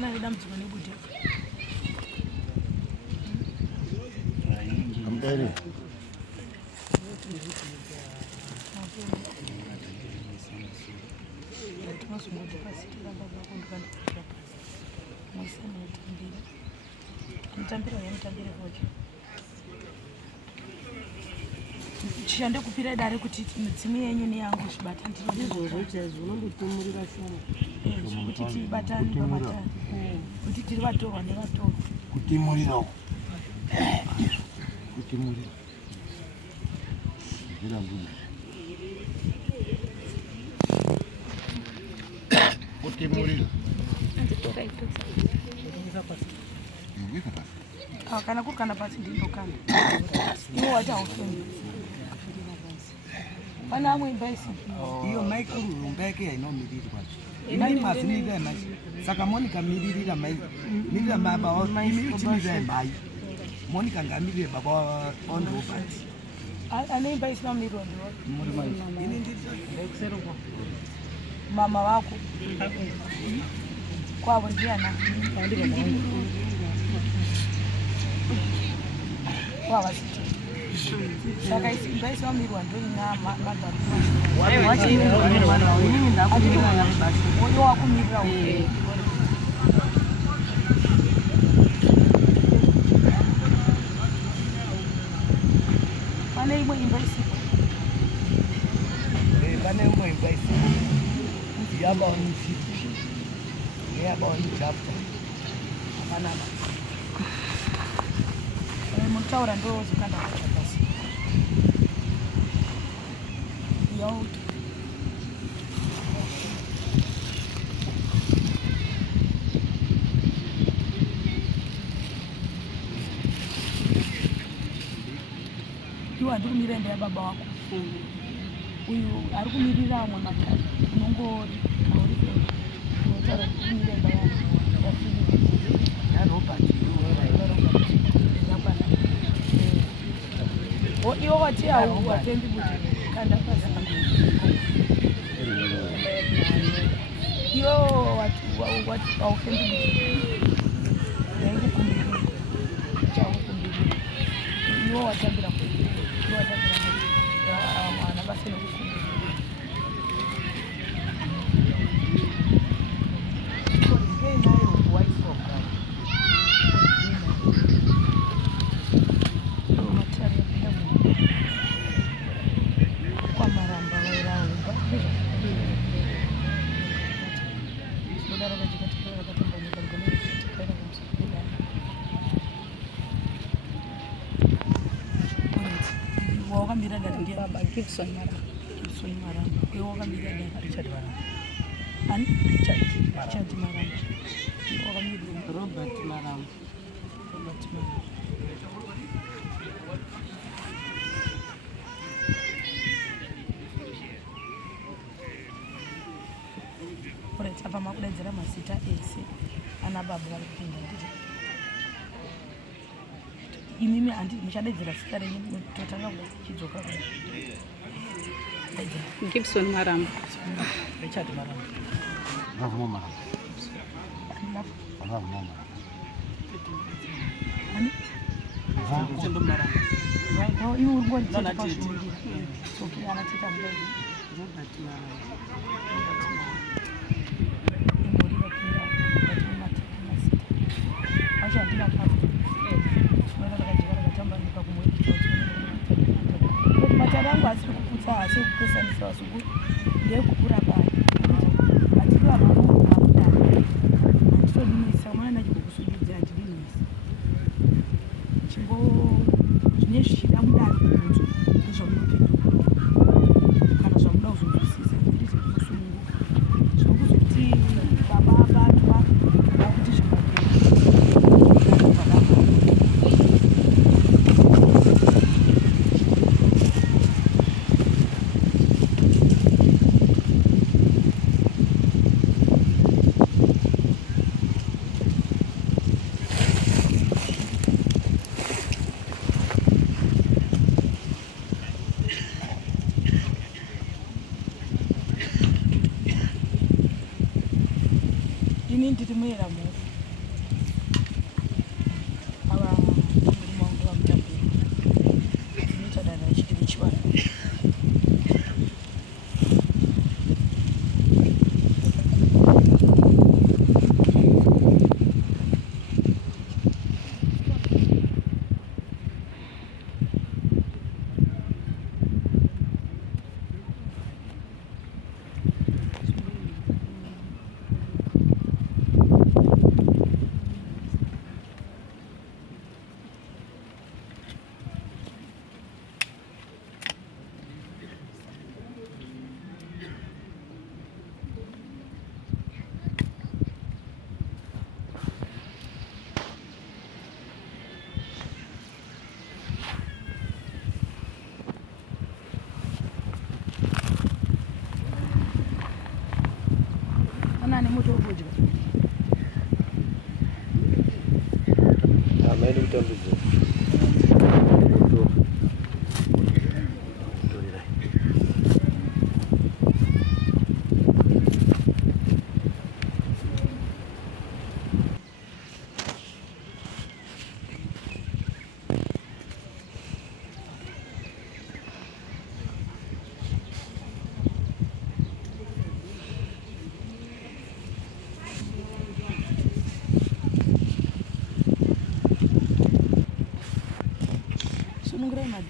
Pana damdziko nebuti. Mudare. Chishande kupira dare kuti midzimu yenyu neyangu zvibata ndizvozvochaizvonondotumurira shoma kuti tibatani pamatani kuti tiri vatorwa nevatorwa Kutimurira. Kutimurira. Kutimurira. kana kuri kana pasi ndinokana iwo wati haufemi pane amwe imba isipi iyo maikuru rumba yake yainomirirwa imai mazimirira mai saka Monica miririra mai mirira baba imiritimira mai Monica ngamirire baba ondobati ane imba isina mumiriro ini ndiri mama wako kwavo ndiana kwavasiti saka imba isina mumiriro ndoina magarimoyo wakumirira pane imwe imba isipo pane imwe imba isipo yabaonifipi neyabaonijapta apanana mutaura ndozokanda kuchakasi yauti iwo handi kumirira imba yababa wako uyu ari kumirira amwe matatu unongori auri unotaura kuti kumirira imba yarobert iwo wati hauvatendi kuti kanda pazangu iwo wati haufendi kuti yaikukumbirira chakukumbirira iwo watambira iwo watambira mwana basa nekukumbirira Gibson Maramba. We walk a million Richard Maramba. And Richard Maramba. We walk a million Robert Maramba. Robert Maramba. For it, Papa Macklin Masita AC, and a Barbara King. Imimi andi mishadedzera sita renyu totanga kuchidzoka Gibson Maramba Richard Maramba Bravo Maramba Bravo Maramba ani Zendo Maramba oh iwo ngoni tsaka pashumira so kiyana tsaka mbele Robert Maramba acha ndina kafu matarangu asiri kuputsa asi kupesanisa vasuku ndekukura pari atiri vanouakudara handitodinisa mwana nachikukusudidza handidinisa chingo zvine zvichida mudare kumunzu nezvamunopindura kana zvamuda kuzonzwisisa ndiri kusununguka zvokuzoti baba abatwa vakuti ndiri muera mhuri Una nemoto wokudya. Amaenda kutambidza. Sunungurai madu.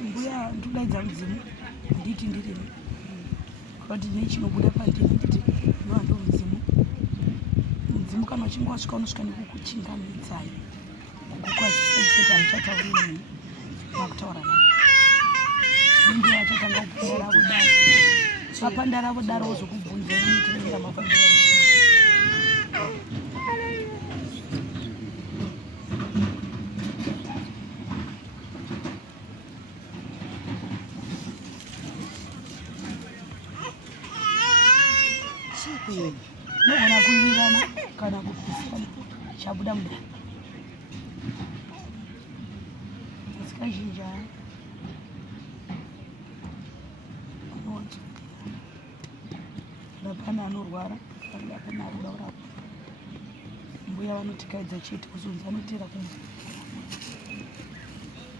Mbuya ndodaidza mudzimu nditi ndirimo kuti nechinobuda pandiri nditi ndohamba mudzimu kana uchinge wasvika unosvika nekukuchingamidzai kukukwazisa kuti hamuchatauri neni makutaura nani mbuya achatanga kupanda ravo daro vapanda ravo daro wozokubvunzai mutirera mafambira nogona kuvirana kana kupisa chabuda muda asikazhinji rapana anorwara apana aroda kurapa mbuya vanotikaidza chete kuzonzi anotera kumwe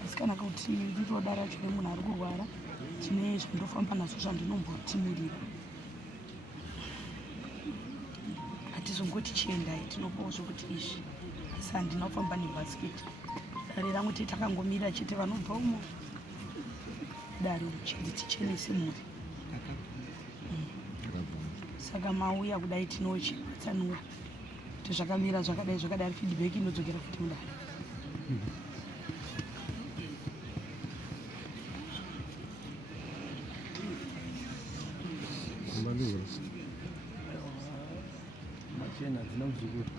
asi kana kuti nditoda racho nemunhu ari kurwara tine zvandofamba nazvo zvandinombotimirira hatizongoti chiendai tinopawo zvokuti izvi asi handina kufamba nebhasiketi dare ramwe takangomira chete vanobva umo dare chete tichenese mhuri saka mauya kudai tinochipatsanura kuti zvakamira zvakadai zvakadai feedback inodzokera kuti mudare machena dzina muzukuru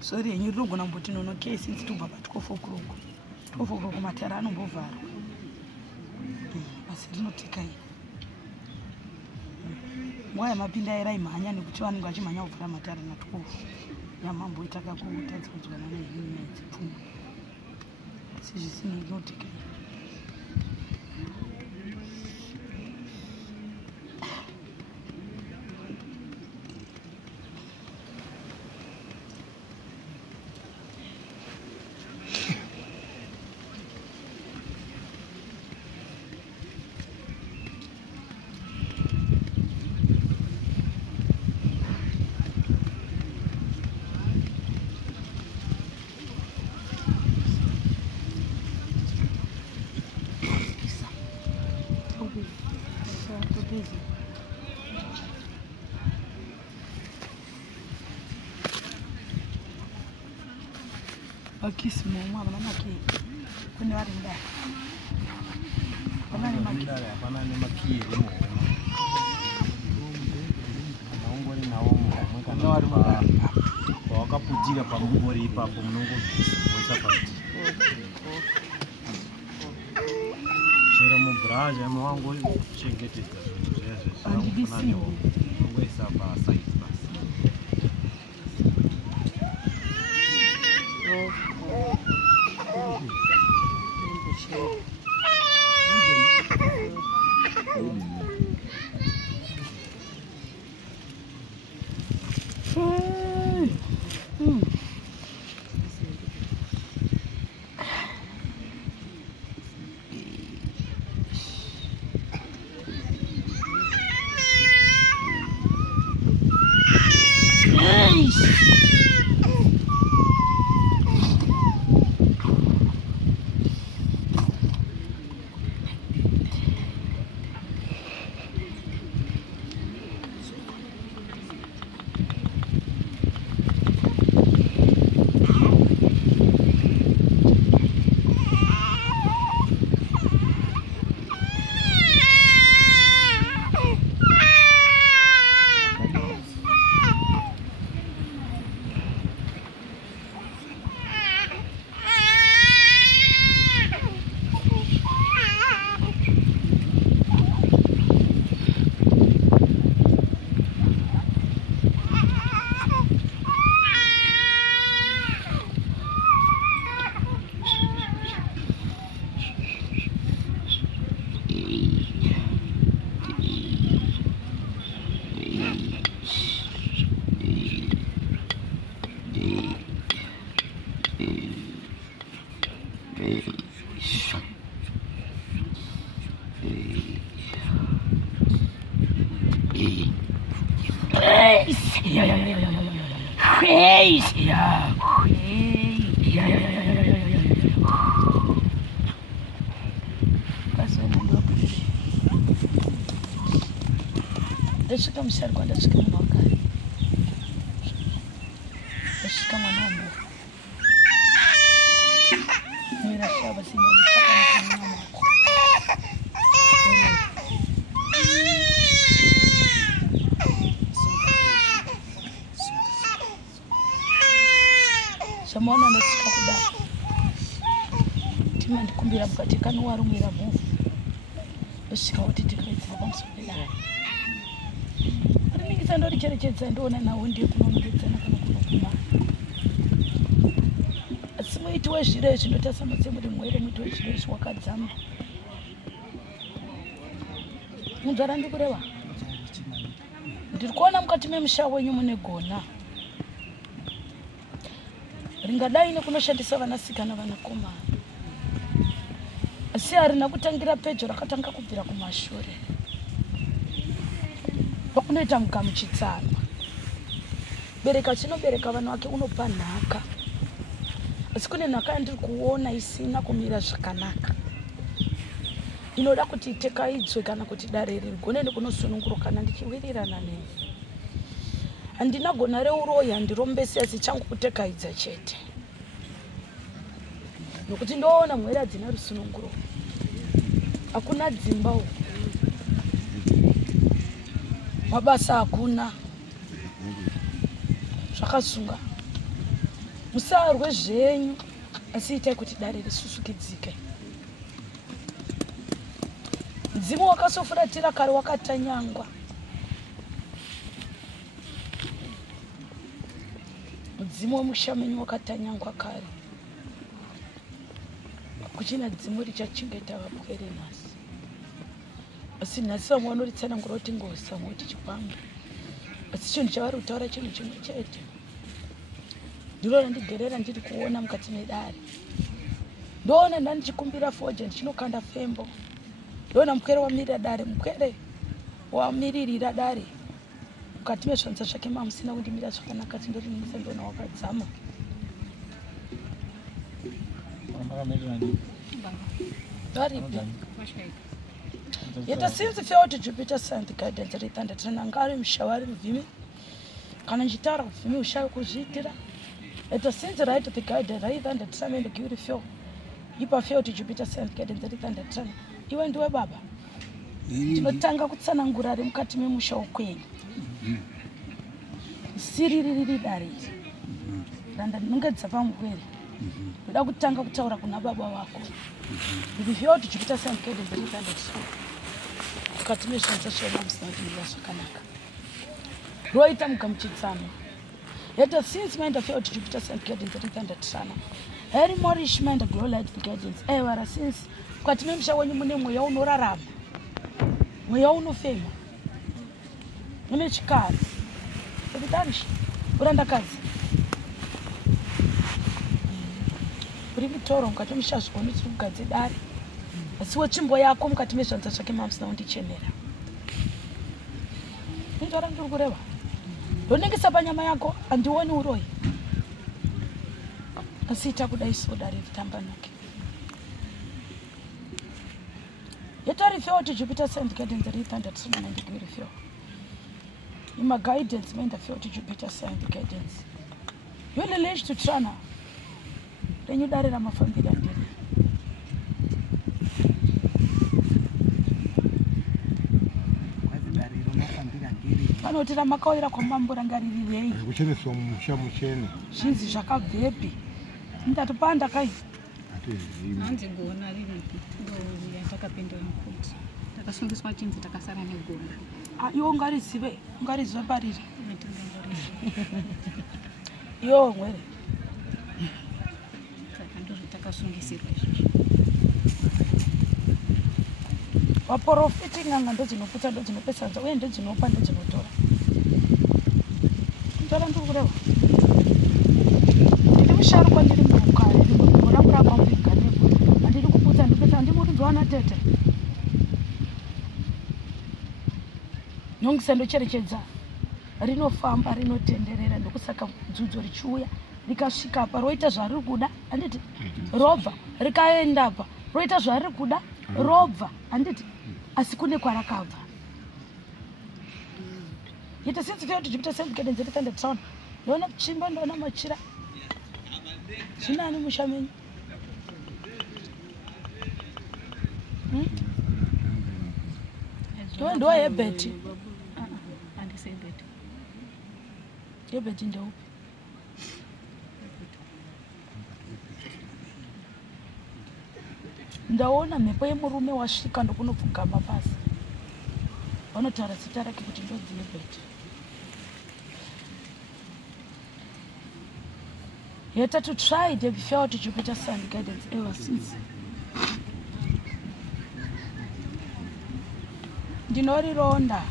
sori henyu rinogona kumboti nonokei sinzi tobva patikofokuroko tikofokuroko matara anombovharwa asi rinotikai nguva yamapinda erai mhanya nekuti vanenge vachimhanya kuvhara matara na12 ramamboitaka kutadza kudyana nezvinhu nedzipfuma asi zvisinei notika Vakisi momwe havana makii kune vari mudare vana nemakii hapana nemakii rimomo ungori nawo mumwe kana vari pawakaputira pamungori ipapo munongoisa pati chero mubhurazi ame wangori kuchengetedza zvinhu zvezvezvinofananiwo unongoisa pasaiti basi ndasvika musharukwa ndasvika munhagari ndasvika mwana wambo mira shava singanitsaka mako zvamaona ndasvika kudai tima ndikumbira mukati kanowarumira mhovha ndosvika kuti tikaidziva pamusoro pedare riningisa ndoricherechedza ndoona nawo ndiye kunongedzana kana kunokumana asi muiti wezviro izvi ndotasamudze muri mwere muiti wezviro izvi wakadzama munzvara ndikureva ndiri kuona mukati memusha wenyu mune gona ringadai nekunoshandisa vanasikana vanakomana asi harina kutangira pedyo rakatanga kubvira kumashure pakunoita mugamuchitsanwa bereka chinobereka vana vake unopa nhaka asi kune nhaka yandiri kuona isina kumira zvakanaka inoda kuti itekaidzwe kana kuti dare rigone nekunosununguruka kana ndichiwirirana neni handina gona reuroyi handirombesi asi changu kutekaidza chete nokuti ndoona mwere hadzina rusununguro hakuna dzimbawo mabasa hakuna zvakasunga musarwe zvenyu asi itai kuti dare risusukidzike mudzimu wakasofuratira kare wakatanyangwa mudzimu wemusha menyu wakatanyangwa kare. Kuchina dzimu richachengeta vapwere nhasi. Asi nhasi vamwe vanoritsanangura kuti ngozi, vamwe kuti chipanga. Asi chinhu chavari kutaura chinhu chimwe chete. Ndiro randigerera ndiri kuona mukati medare. Ndoona ndandichikumbira foja ndichinokanda fembo. Ndoona mupwere wamirira dare, mupwere wamiririra dare. Mukati mezvanza zvake mamusina kundimira zvakanaka, tindorinisa ndoona wakadzama. Yet since the field to Jupiter sent guidance returned and Angari Mshawari Vimi, Kananjitara Vimi Usha Kujitira. It has since right to the guidance rather than the time and the curie field. You prefer to Jupiter sent guidance returned the time. You went to a baba. Tinotanga kutsanangura mukati memusha wokwenyu. Siriri dare. Randa nungedza pamupwere. Kuda kutanga kutaura kuna baba wako. Ndivyo kuti Jupiter sent guidance returned the time. Mukati mezvanza zvona musina kumirira zvakanaka. Roita mugamuchidzano. Yet since mind of to Jupiter sent guidance returned the time. Harry Morish mind glow light the guidance. Ever since mukati memusha wenyu mune mweya unorarama. Mweya unofema. Mune chikara. Sekutarishi. Urandakazi. Uri mutoro mukati memushazvoni tiri kugadze dare. Asiwo chimbo yako mukati mezvanza zvake mamusina kundichenera. Nditaura ndiri kureva. Ndonengesa panyama yako handioni uroyi. Asi ita kudai so dare ritambanuke. Yetori feel to Jupiter sent guidance returned at some and degree feel. In my guidance meant the feel to Jupiter sent guidance. You relate to Trana. Then you dare my family and did. Vanotira makawira kwamambura ngarirei. Kucheneswa muMusha muchene. Zvinzi zvakabvepi. Ndatopanda kai. Hanzi yeGona riripi. Ndo yatakapindwa kuti. Takasungiswa chinzi takasara neGona. Iwo ungarizive pariri. Iwo mwere. Saka ndozvo takasungisirwa. Waprofiti nganga ndodzinoputsa ndodzinopesa uye ndodzinopa ndodzinotora. Ndotora ndiri kureva. Ndiri musharukwa ndiri mukare ndiri kurapa muiganepo. Handiri kuputsa ndipesa ndimurinzi wana tete. Nyongisa ndocherechedza. Rinofamba rinotenderera ndokusaka dzudzo richiuya rikasvika apa roita zvariri kuda handiti robva rikaenda apa roita zvariri kuda robva handiti asi kune kwarakabva. Yet since failed to Jupiter sent guidance returned the town. Ndoona chimba ndoona machira. Zvinani musha menyu. Ndo yebeti. Handisi yebeti. Yebeti ndeupi? Ndaona mhepo yemurume wasvika ndokunopfugama pasi. Vanotaura zita rake kuti ndodzine beti. Yet to try they failed to Jupiter sent guidance ever since. Ndinorironda.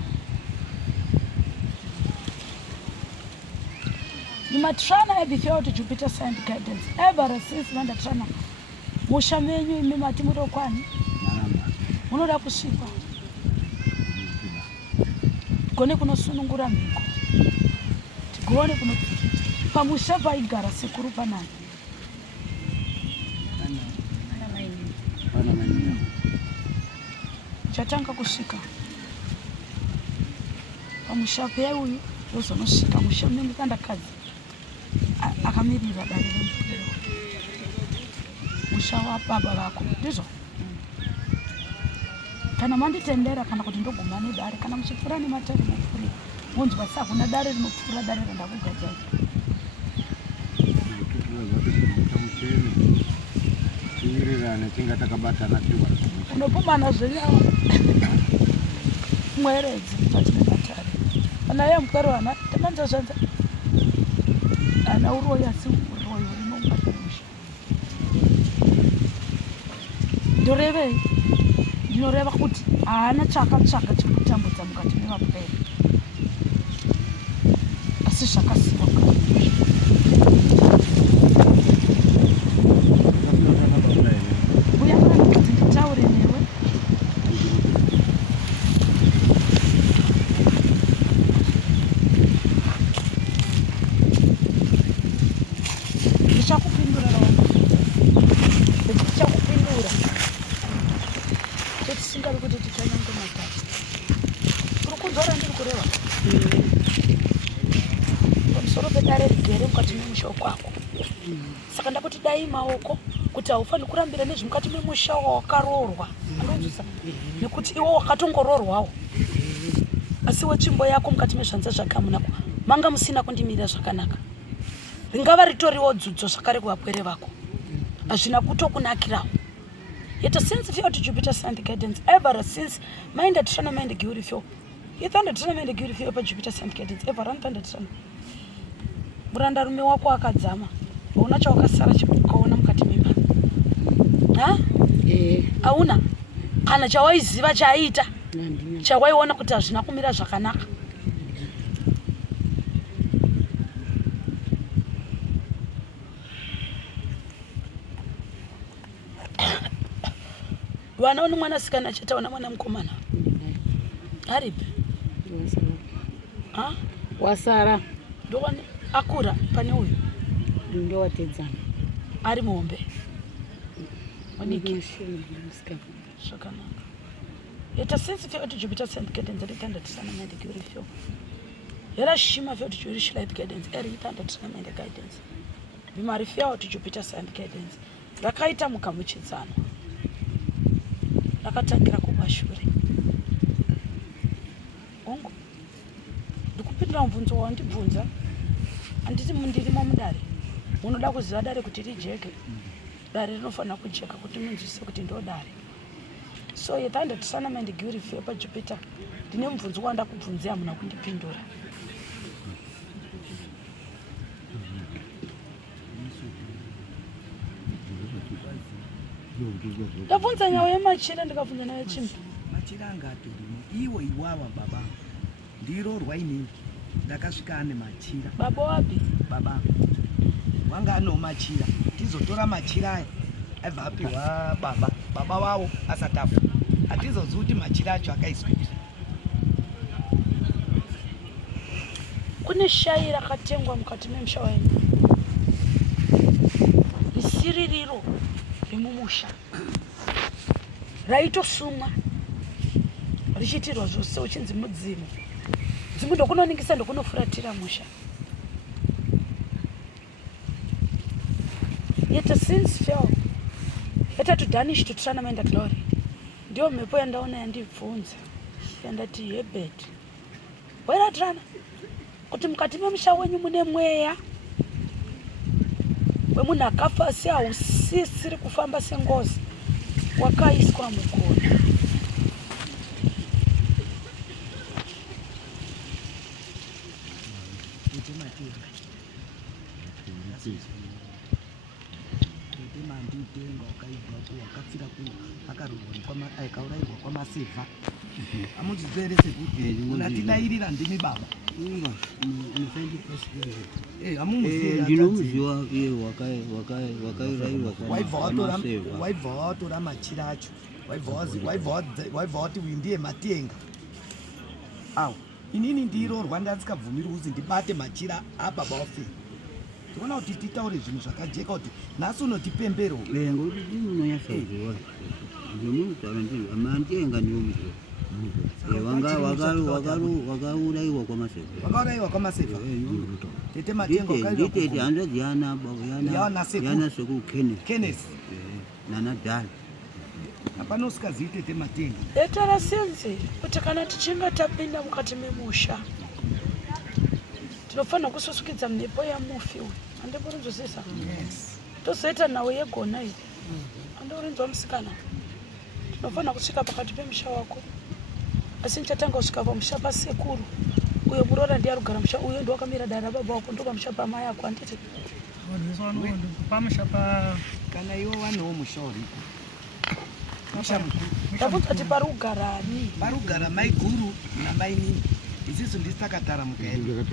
Nimatrana have failed to Jupiter sent guidance ever since mandatrana. Musha menyu imi mati murokwani. Munoda kusvikwa. Gone kunosunungura mhiko. Tigone kuno pamusha paigara sekuru panani. Chatanga kusvika. Pamusha peuyu ndozonosvika musha nemukandakadzi. Akamirira dare remupero. Musha wababa vako ndizvo. Kana manditendera kana kuti ndoguma nedare kana muchipfura nematare mupfuri munzwa sakuna dare rinopfura dare randakugadzai. Unopumana zvenyawa mweredzi mukati mematare. Kana iye mukweru hana tamanza zvanza ana uroya si uroyo rinonga musha ndoreve ndinoreva kuti haana chakatsvaga chekutambudza mukati mevapwere asi zvakasiwa uya kana kuti nditaure newe ndichakupindura ndichakupindura tisingavi kuti tichanyange matatu uri kunzora ndiri kureva pamusoro pedare rigere mukati memusha kwako saka ndakuti dai maoko kuti haufaniri kurambira nezvemukati memusha wawakaroorwa anonzwisa nekuti iwo wakatongoroorwawo asi wetsvimbo yako mukati mezvanza zvakamunako manga musina kundimirira zvakanaka ringava ritoriwo dzudzo zvakare kuvapwere vako hazvina kutokunakirawo. Yet since fear to Jupiter Sand Guidance, ever since mind at Trana mind Guri Fio, you thunder Trana mind Guri Fio by Jupiter Sand Guidance, ever run thunder Trana. Branda Rumewako Akazama, Unachoka Sarah Chipukona Katimima. Ha? Auna, Kana Chawai Ziva Chaita, Chawai Wana Kutash, Nakumira Shakanaka. Wanaona mwanasikana achitaona mwana mkomana aripi ha wasara ndowani akura pane uyu ndo watedzana ari mombe oniki shakanaka It has since fear to Jupiter Sand Guidance, every time that Sun and the Guri Fio. Yera Shima fear to Jewish light guidance, every time that Sun and the guidance. Be my fear to Jupiter Sand Guidance. Rakaita Mukamuchizano. Rakatangira kubashuri. Ongo. Ndikupindira mvunzo wandibvunza. Anditi mundirimo muDare. Munoda kuziva dare kuti rijeke. Dare rinofanira kujeka kuti munzwise kuti ndo dare. So yetanda tisana mende Guri Fio pa Jupiter. Ndine mvunzo wanda kubvunzira muna kundipindura. Ndabvunza Nhau yemachira ndikabvunza naye chimbi. Machira angatorimo iwo iwawa baba. Ndiroorwa inini. Ndakasvika ane machira. Baba wapi? Baba. Wanga ano machira. Tizotora machira aya. Aibva apiwa baba. Baba wawo asatafu. Hatizoziva kuti machira acho akaiswa. Kune shayi rakatengwa mukati memusha wenyu. Isiririro remumusha. Raitosumwa. Richitirwa zvose uchinzi mudzimu. Dzimu ndokunoningisa ndokunofuratira musha. Yet since fell. Better to Danish to Trana and glory. Ndio mmepo yandaona yandibvunza. Yandati yebed. Wera Trana. Kuti mukati memusha wenyu mune mweya. Wemunhu akafa sehausisiri kufamba sengozi. Wakaiswa mugona. Akaurairwa kwamasevha amuchizverese kuti unatidairira ndimi baba ndinomuziva iye wakaurairwa waibva watora machira acho waibva wati uyu ndiye matenga awo inini ndiroorwa ndasikabvumiri kuzi ndibate machira ababa wafeni tiona kuti titaure zvinhu zvakajeka kuti nhasi unotipemberwa ngokuti ndinonyasaziva amatenga ndinomuziva wakaurayiwa kwamasevha tete matenga nditete hanzvadzi yana sekukennesi nanadhali hapana usikazivi tete matenga Etara senze kuti kana tichinga tapinda mukati memusha tinofanira kususukidza mhepo yamufi uyu andikurinzwisisa tozoita nhau yeGona iyi andikurinzwa musikana tinofanira kusvika pakati pemusha wako asi nichatanga kusvika pamusha pasekuru uyo murora ndiye arugara musha uyo ndo akamira dara baba wako ndo kamusha pamai yako anditi kana iwo wanewo musha uriko ndabvunza kuti parugarani parugara mai guru namai nini isisu ndisakataramuka yedu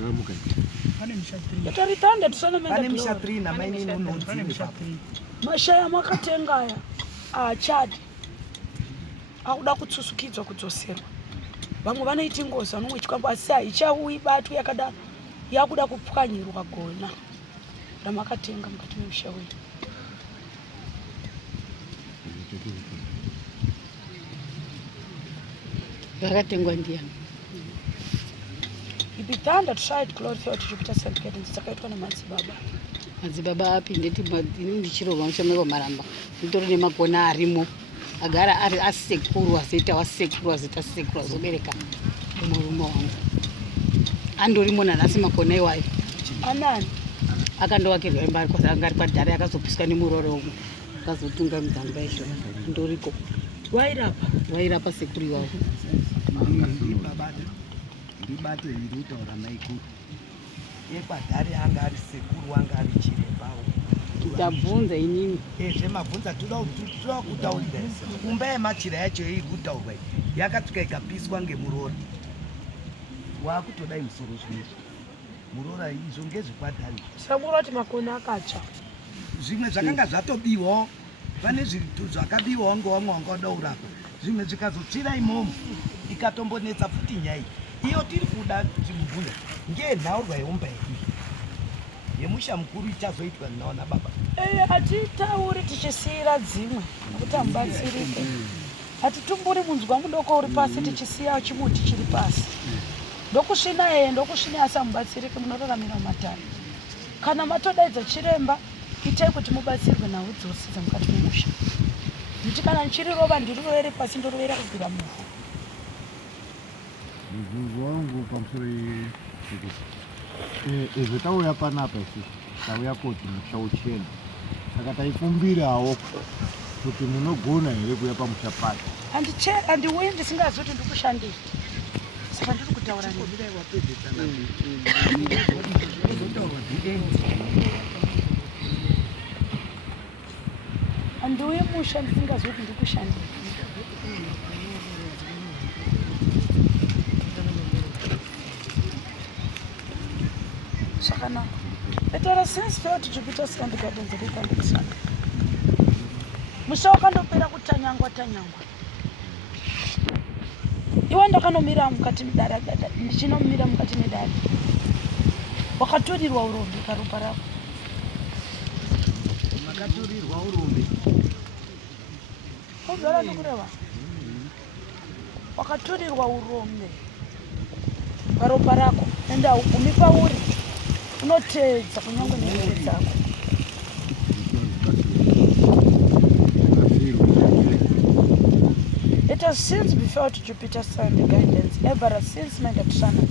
yataritande tisanamenda pane misha 3 namai nini unodziva mashaya makatengaya achadi akuda kutsusukidzwa kudzoserwa vamwe vanoita ngozi vanomwe chikwambo asi haichauyi batu yakadaro yakuda kupwanyirwa gona ramakatenga mukati memusha wedu Yakatengwa ndiani? Ibitanda tried glorify to Jupiter St. Cadence dzakaitwa nemadzibaba. Madzibaba apinde ini ndichirova mushameko maramba. Nditori nemagona arimo. Agara ari asekuru azoita wasekuru azoita sekuru azobereka murume wangu. Andorimo nanhasi makona iwayo. Anani? Akandovakirwa imba ari padhare akazopiswa nemuroro umwe. Akazotunga mudzamba izvo. Ndoriko. Wairapa sekuru iwayo. ndibate nditaura maikuru ekwadhari anga ari sekuru anga ari chirembawo tabvunza inini zvemabvunza toda kutaurira kumba yemachira yacho iri kutaurwa yakasvika ikapiswa ngemurori waakutodai musoro zvinezvi murora izvo ngezvekwadhari sakurati makona akatsva zvimwe zvakanga zvatobiwawo pane zvitu zvakabiwawo ngewamwe wanga wadaurapa zvimwe zvikazotsvira imomo ikatombonetsa futi nyaya iyo tiri kuda chimubvunza ngenhaurwa yeumba yedu yemusha mukuru ichazoitwa naona baba hatitauri tichisiyira dzimwe nekuti hamubatsirike hatitumburi munzwa mudoko uri pasi tichisiya chimuti chiri pasi ndokusvina ndokusvina asi hamubatsirike munoraramira mumatare kana matodaidza chiremba itai kuti mubatsirwe nhau dzose dzamukati memusha nekuti kana nchiri rova ndiri rovere pasi ndorovera kubvira muvhu mubvunzo wangu pamusoro izvo tauya panapa isusu tauya koti musha uchena saka taikumbirawo kuti munogona here kuya pamusha pacho handiuyi ndisingazi kuti ndikushandira saka ndiri kutaura handiuyi musha ndisingazi kuti ndikushandira zvakanaka etora since failed to Jupiter St. Cadence rekandikisana musha wakandopera kutanyangwa iwe ndakanomira mukati medare ndichinomira mukati medare wakaturirwa urombe karopa rako makaturirwa urombe uzara nokureva wakaturirwa urombe karopa rako ende haugumi pauri unoteedza kunyange nemere dzako It has since before to Jupiter St. Guidance ever since mendatrana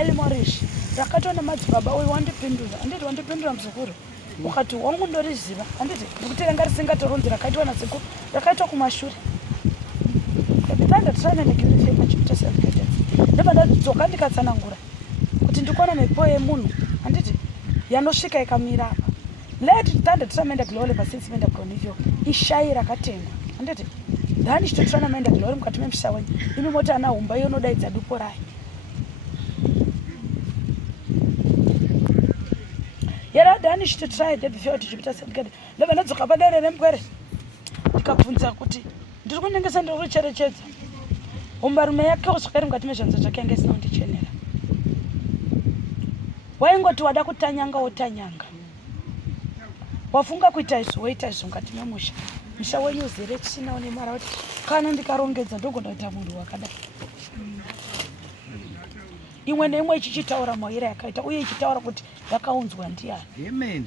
elimorish rakatwa nemadzibaba uyu wandipindura handiti wandipindura muzukuru ukati wangu ndoriziva handiti ndikuterenga risingatoronzi rakaitwa nasekuru rakaitwa kumashure ebitandatrana negirifema Jupiter St. Guidance ndepandadzoka ndikatsanangura kuti ndikuona mhepo yemunhu handiti yanosvika ikamira apa leti titandatramaenda glory pasinsi menda gonivyo ishai rakatengwa handiti dhani chitotrana maenda glory mukati memusha wenyu imi moti ana humba iyo unodaidza dupo rayo yera dhani chitotry the before to Jupiter St. Cadence ndobva ndadzoka padare remugwere ndikabvunza kuti ndiri kunyengesa ndiri kucherechedza umbarume yake uswere mukati mezvanza zvake yange isina kundichenera waingoti wada kutanyanga wotanyanga wafunga kuita izvo woita izvo mukati memusha musha wenyu uzere tsvina une mara kuti kana ndikarongedza ndogona kuita munhu wakadai imwe neimwe ichichitaura maira yakaita uye ichitaura kuti yakaunzwa ndiani amen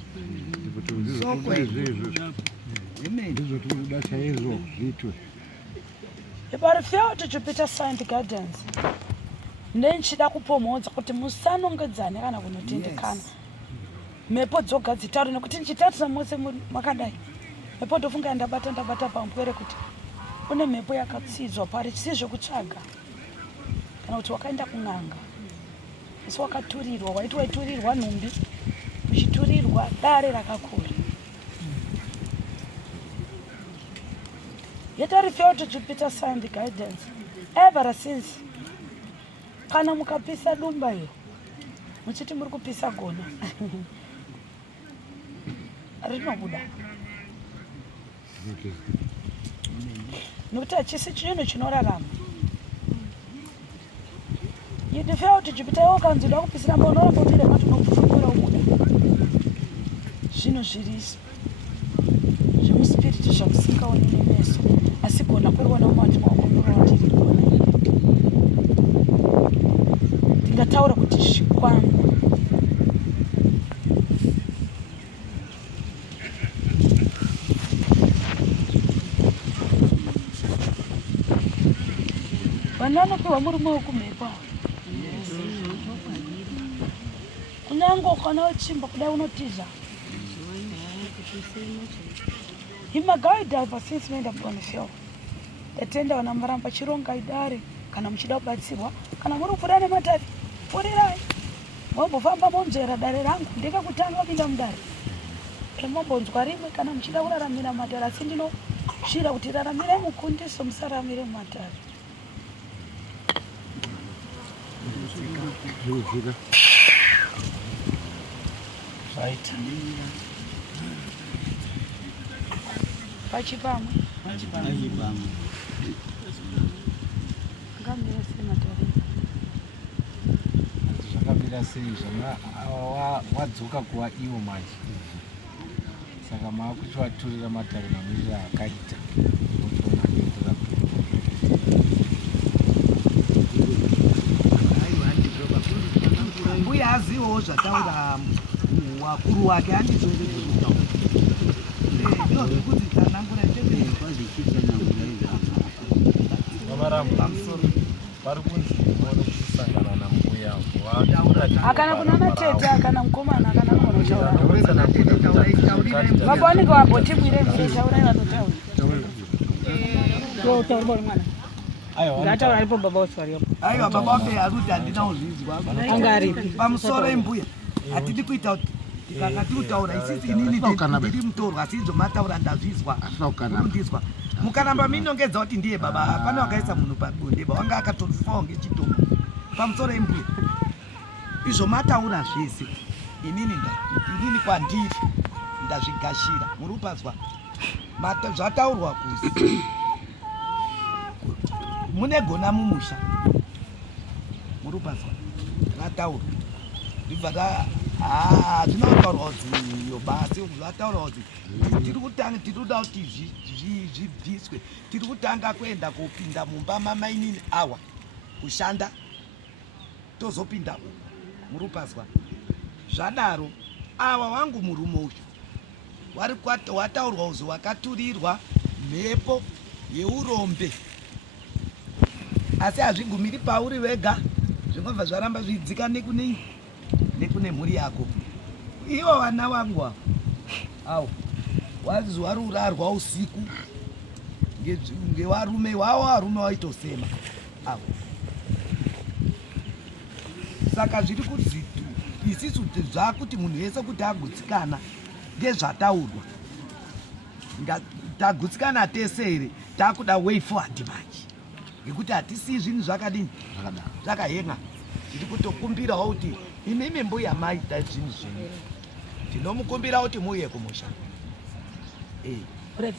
ndizvo tiri kuda chaizvo zviitwe ibarifeo to Jupiter St. Guidance ndenchida kupomhodza kuti musanongedzane kana kunotendekana mhepo dzoga dzitaure nekuti ndichitarisa mose makadai mhepo ndofunga ndabata pamupwere kuti une mhepo yakatsidzwa pari chisizvo kutsvaga kana kuti wakaenda kun'anga musi wakaturirwa waiti waiturirwa nhumbi uchiturirwa dare rakakura. Yet I refer to Jupiter sign the guidance ever since. Kana mukapisa dumba yo muchiti muri kupisa gona rinobuda nokuti hachisi chinhu chinorarama. You refer to Jupiter yokanzwida kupisira mba unoramba mire mati unokufungura ubuda zvinhu zviriso zvemuspiriti zvamusingaoni nemeso asi gona kuriona mumati mawakomura watiri gona. Ndingataura kuti zvikwambo vana vanopiwa murume wekumhepo kunyange ukana wechimba kudai unotiza himagaidhaiva since maenda kugonofel tatenda vana maramba chironga idare kana muchida kubatsirwa kana muri kupfuura nematari pfurirai mombofamba monzvera dare rangu ndekakutanga kupinda muDare mombonzwa rimwe kana muchida kuraramira muMatare asi ndinoshira kuti raramirai mukundiso musaramire muMatare. Pachipamwe ngamira seMatare zvakamira sei zvona wadzoka kuva ivo manje saka maakuchivaturira Matare mamiriro akaita mbuya azivawo zvataura wakuru wake handizvekuti ndozvekuti tanangura vamaramba pamusoro vari kunzi muone kusangana nambuya akana kuna matete akana mukomana akana kunotaura vapaoneka wabhoti mwire mvire taurai vanotaura taura mwana ngataura aripo baba oswaripo aiwa baba wape arudi handinawo zvinzwa anga aripi pamusoro embuya hatidi kuita kuti tikakati utaura isisi inini ndiri mutorwa asi izvo mataura ndazvizwa urundizwa mukaramba minongedza kuti ndiye baba hapana wakaisa munhu pabonde wanga akatofawo ngechitombo pamusoro embuya izvo mataura zvese inini kwandiri ndazvigashira muri kupazwa zvataurwa kuzi muNhengo muMusha muri kupazwa rataurwa ndibva zvinotaurwa kuti iyo basi zvataurwa kuti tiri kuda kuti zvibviswe tiri kutanga kuenda kopinda mumba mamainini awa kushanda tozopinda muri kupazwa zvadaro ava wangu murume uyu wataurwa uzi wakaturirwa mhepo yeurombe asi hazvigumiri pauri wega zvinobva zvaramba zvidzika nekune mhuri yako. Ivo vana vangu avo wazi warurarwa usiku ngevarume wavo varume vaitosema avo. Saka zviri kuti isisu zvakuti munhu wese kuti agutsikana ngezvataurwa tagutsikana tese here takuda way forward manje ngekuti hatisi zvinhu zvakadini zvakahenga. Tiri kutokumbirawo kuti imimi mbuya maita zvinhu zvenyu tinomukumbira kuti muuye kumusha.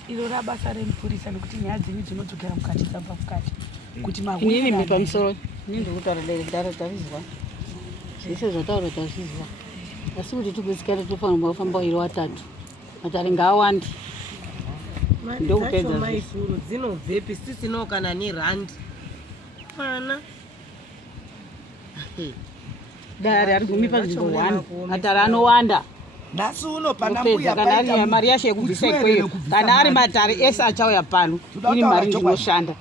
Iro rabasa remupurisa nekuti nyaya dzenyu dzinodzokera mukati dzabva mukati kuti inini pamusoro inini ndikutaura dare tarizwa zvese zvataura tazvizwa asi kuti tigutsikana tofanirwa kufamba iri watatu Matare ngaawande ndokupedza maizuru dzinobvepi sisinawo kana nerandi mana Dare ari gumi panzvimbo 1 Matare anowanda nhasi uno pana mbuya kana ari mari yashe yekubvisa ikweyo kana ari Matare ese achauya pano iri mari ndinoshanda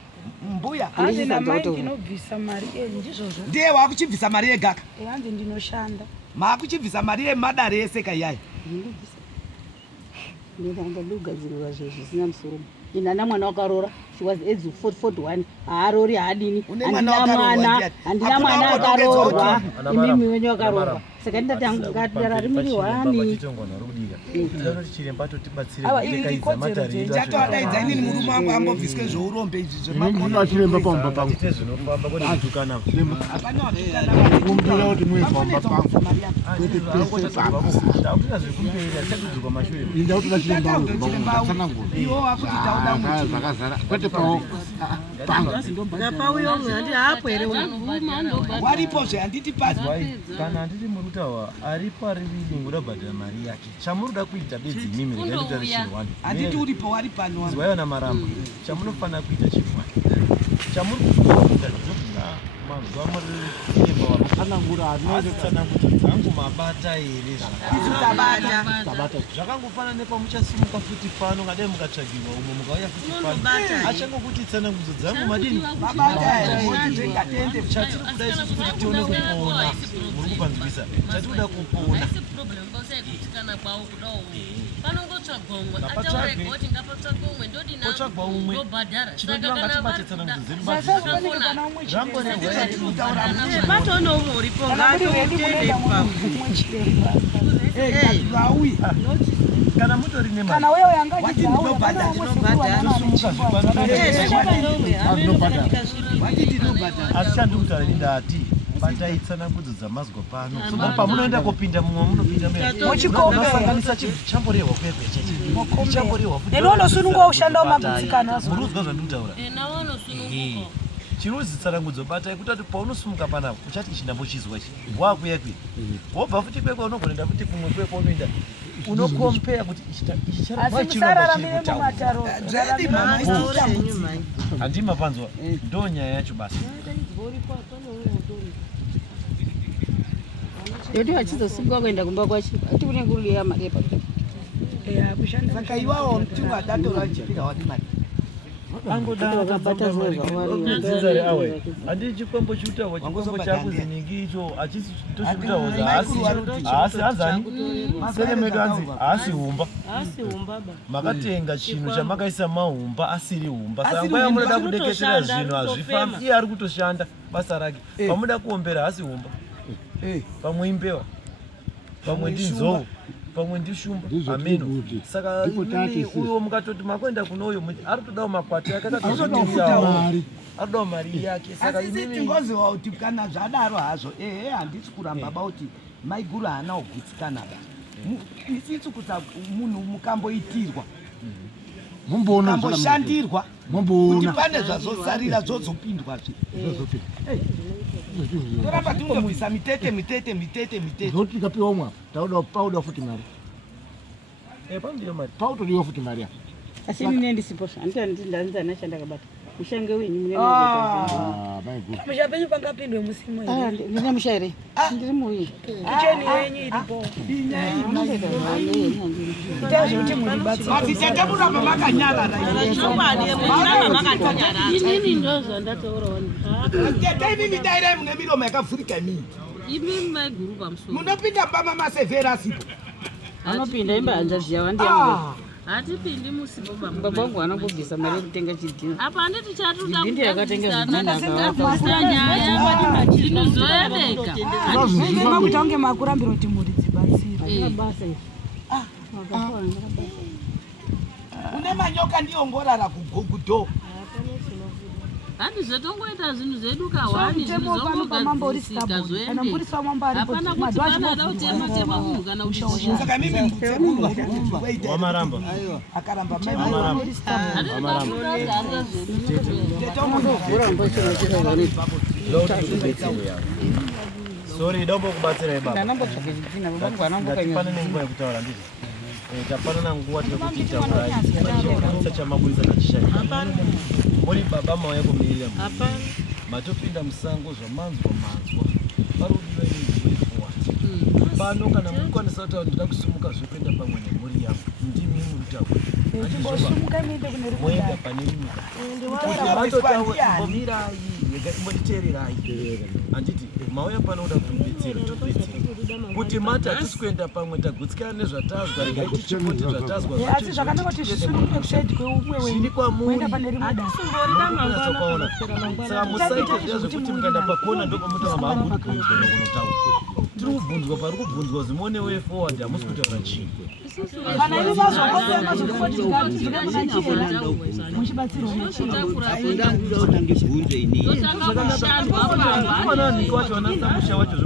mbuya hanzi namai ndinobvisa mari ndizvozvo ndiye wakuchibvisa mari yegaka hanzi ndinoshanda maakuchibvisa mari yeMadare ese kaiyaya ndanga ndogadzirwa zvezvisina musoro Ndina mwana wakarora. She was age 41. Haarori hadini. Handina mwana akarorwa. Imimi wenyu wakarorwa. Saka ndati angatara rimiri wani. Chiremba totibatsira kutekaidza matari. Chatoadaidza inini murume wangu ambobviswe zvourombe izvi zvemama. Chiremba pamba pangu. Zvinofamba kuti atukana. Kumbira kuti muye pamba pangu. Kuti pese pangu. Ndakuita zvekumbira chakudzuka mashure. Inda kuti chiremba wangu ndakasana ngoni. Iwo wakuti tauda muti. Zakazara. Kwete pawo. Napauyo handi hapo ere Waripo zve handiti pasi. Kana handiti murutawa aripo ari ngoda bhadhara mari yake. Chamunoda kuita bedzi mimi regaita rishirwani. Handiti uripo wari pano. Zwaiwa na maramba. Chamunofana kuita chirwani. Chamuri kuita zvokuna mazuva muri imba wakanangura anotsana kuti dzangu mabata ere Tabata. zvakangofana nepamuchasimuka futi pano ngadai mukatsvagiwa umwe mukauya futi pano achangokuti tsanangudzo dzangu madini Mabata ere ngatende chatiri kuda isusu kuti tione kupona muri kupanzwisa chatiri kuda kupona potsvagwa umwe chinodiwa ngatibate tsanangudzo dzedu kana mutori kana wewe yangaji asi chandikutaura ndati batai tsanangudzo dzamazwa pano pamunoenda kopinda mumwe munopinda munosanganisa chinhu chamborehwa kwekwe chamborehwa nenonosununguwa ushandawo magutsikana muruzwa zvandikutaura chiruzi tsanangudzo batai kuti ati paunosumuka panapa uchati ichi ndambochizwa chi wakuyapi wobva futi kwekwe unogonoenda futi kumwe kwekwe unoenda unokompea kuti handima panzwa ndo nyaya yacho basa yoti vachizosunga kuenda kumba kwacho ati kune kuruya mari saka iwawo mtungu adatora chipinda wadi mari angodaadzare awe handii chikwembo chiutawa chikwembo chakuziningi icho achisi tochikutaudza haasi hanzani sere medu hanzi haasi humba makatenga chinhu chamakaisa mahumba asiri humba saka nguva yamunoda kudeketera zvinhu hazvifambi iye ari kutoshanda basa rake pamunoda kuombera haasi humba pamwe imbewa pamwe ndinzou pamwe ndishumba ameno saka uyo mukatoti makuenda kunoyo ari kutodawo makwati arikutodawo mari yake saka tingoziva kuti kana zvadaro hazvo handisi kuramba kuti maiguru haana kugutsikana isitsi kuti munhu mukamboitirwa mumboshandirwa kuti pane zvazosarira zvozopindwazve toramba tingobvisa mitete zoti tikapiwa umwe pauda futi mari pautodiwa futi mari asi inini ndisipo handizanashandakabata mushange wenyu mushapenyu pangapindwe musimo ndine musha here ndiri muyi kicheni yenyu iripo itazvoti muribatsatitete muramba makanyarara inini ndo zvandatauraoni tete inini dairai mune miromo yakavhurika mii imimi maiguru pamusoro munopinda pama masevhera sipo anopinda imba hanzaziya wandiyaa hatipindi musipo baba wangu anangobvisa mari yekutenga chidhina apa handiti ndindi yakatenga zvidhinainozoyabeka makuita unge makurambira kuti mhuri dzibatsira une manyoka ndiyongorara kugogudo handizotongoita zvinhu zvedu kahwani zvizongogadzisika zoendehapana kuti panada kutematema munhu kana kushosha saka mimi wamaramba akaramba sorry dombo kubatsirai baba nanambotsvake chidhina baba wangu anambokanyapane nenguva yekutaura ndizvo tapanana nguva tinokutitaurai chamabudisa nachishaya muri baba mauya kumirira matopinda musango zvamanzwa parudiva inzwe pano kana mukwanisa kutaura ndida kusumuka zvokuenda pamwe nemhuri yangu ndimi muritamoenda pane rimweimbomirai imbotiteererai handiti mauya pano kuda kutibetsera tobetsera kuti mati hatisi kuenda pamwe tagutsikana nezvatazwa regai tichipoti zvatazwa asi zvakanaka kuti zvisununge kushaidi kweumwe zvini kuenda pane rimwe dasimunatsopaona saka musaite zviya zvekuti mukaenda pakona ndokwamutanga maagurikaitikana kunotaura tiri kubvunzwa pari kubvunzwa zimone way forward hamusi kutaura chii kana ivi vazvakoenga zvekupotigaizvine muchibatsirwa niki wacho wanasa musha wacho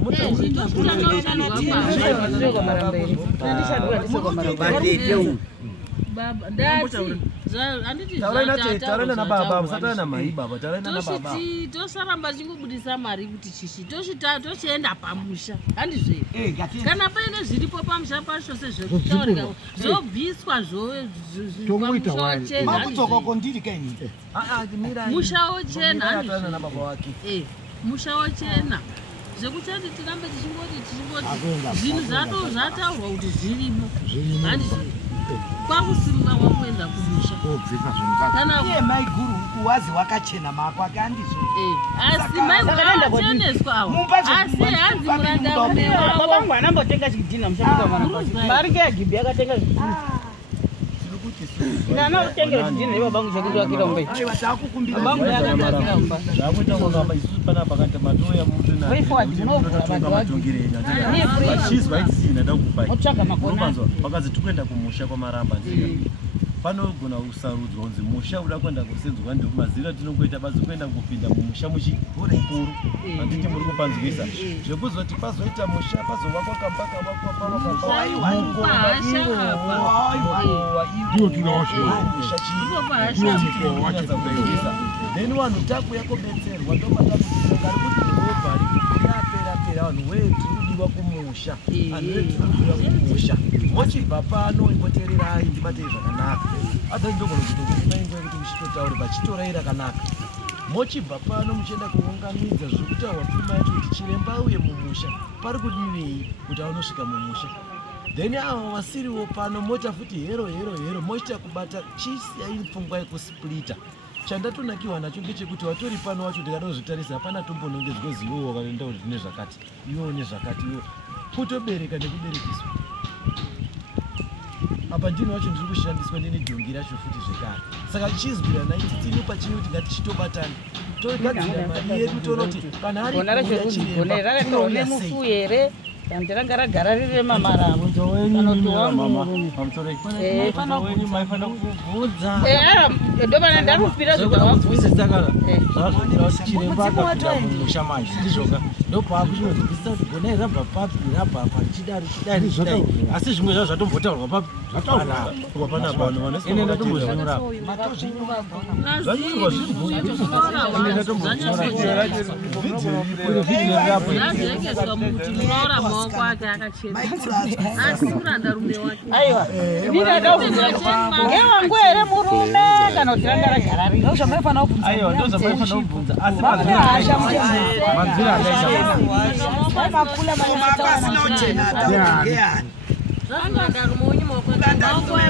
tauraina nababa musataura namai baba tauraina nababa tosaramba tichingobudisa mari kuti chishi tochienda pamusha handizve kana paine zviripo pamusha pacho sezvekutaurika zvobviswa musha wochena musha wochena zvekuchati tirambe tichingoti zvinhu zvataurwa kuti zvirimo handizve kwakusimuka kwakuenda kumusha kana iye mai guru kuwazi wakachena makwake handizvo asi mai guru acheneswa asi hanzi muranda mume wavo babangu anambotenga chidhina mushamika mari ngeyagibhi yakatenga zvidhina anotenga zvidhina ibabangu chekundovakira umba babangu yakandovakira umba zvakuita ngokamba isusu panapa kati matoya mutunachizwa isina ndakupai vakazi tikuenda kumusha kwamaramba panogona kusarudzwa kunzi musha uda kuenda kusenzwa ndokumazira tinongoita bazi kuenda kupinda mumusha muchikuru handiti muri kupanzwisa zvekuzwa kuti pazoita musha pazovakwa kambaka then vanhu takuya kubetserwa ndomatakari kuti robha rikupera vanhu wetu kudiwa kumusha vanhu wetu kudiwa kumusha mochibva pano imboteererai ndibatei zvakanaka adai ndogona kutokuinainzwa kuti muchitotaure pachitorai rakanaka mochibva pano muchienda kuunganidza zviri kutaurwa pfuma yacho kuti chiremba uye mumusha pari kudivei kuti anosvika mumusha then avo vasiriwo pano mota futi hero mochita kubata chisiyai pfungwa yekusplita chandatonakiwa nacho ngechekuti watori pano wacho ndikadozvitarisa hapana tombonongedzwa zivo wakaenda kuti tine zvakati iwo nezvakati iwo kutobereka nekuberekiswa apa ndini wacho ndiri kushandiswa ndine dongi racho futi zvekare saka tichizwira naiti tiri pachine kuti ngatichitobatana togadzira mari yedu toona kuti kana ari kuya chiremba ndiranga ragara riri mamaravo ndopana ndarufira zvokavabvunzisachirembamusha manje ndizvoka ndopakuchinodzikisa kuti gonai rabva papi rabva apa chidari asi zvimwe zvavo zvatombotaurwa papi panapanoenenda tombozvinyora kwake akachena asi kuranda rume wake aiwa ngewangu here murume kana kuti ranga ragara rino zvamaifana kubvunza aiwa ndozvamaifana kubvunza asi manzira makula maasinaochena zvazvanda rume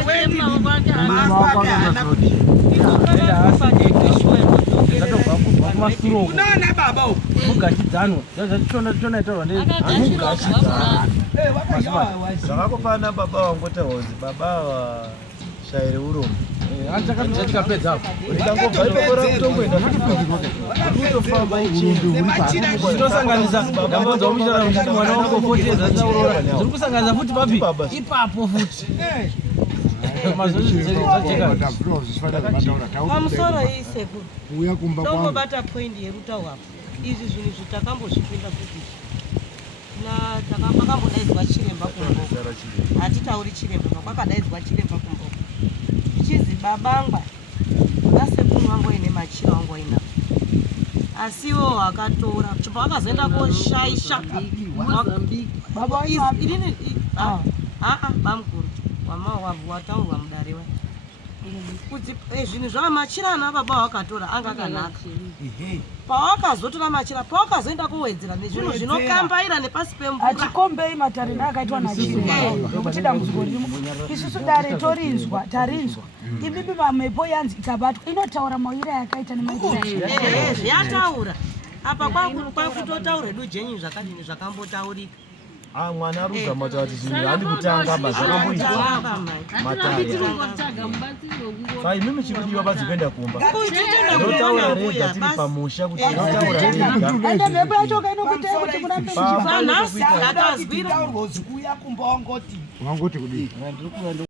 wenyu maoko unaana baba mugachidzanwa zvatichonaitaurwa zvakakufana baba wangotaurwa kuti baba vashairi urombo antakati tikapedza ndikangobva ipokora kutongoenda kutofamba ichitosanganisa ndambonzwa muchara kuti mwana wangu foteza dzaurora zviri kusanganisa futi papi ipapo futi pamusoro isekuru tongobata poindi yerutaurwapo izvi zvinhu zvitakambozvipinda kuti pakambodaidzwa chiremba kumboko hatitauri chiremba pakwakadaidzwa chiremba kumboko ichizi babangwa nasekuru wangu ine machira wangu ainavo asi iwo akatora chibva wakazoenda koshaisha bamukuru wataurwa muDare wa kuti zvinhu zvamachira ana baba wakatora anga kanaka pawakazotora machira pawakazoenda kowedzera nezvinhu zvinokambaira nepasi pemvura atikombei matarenda akaitwa nachiremba nokuti dambudziko ririmo isusu Dare torinzwa tarinzwa ibibi pamhepo yanzi ikabatwa inotaura mawira yakaita zviyataura apa kwakutotaura dujenyu zvakadini zvakambotaurika mwana aruza matati zvinhu handi kutanga bazvakamboita matari saka imimi chikudiwa padzikuenda kumba ndotaura rega tiri pamusha kuti ndotaura rega ende mhepo yacho kainokuitai kuti murambe muchitaurwa kuya kumba wangoti kudii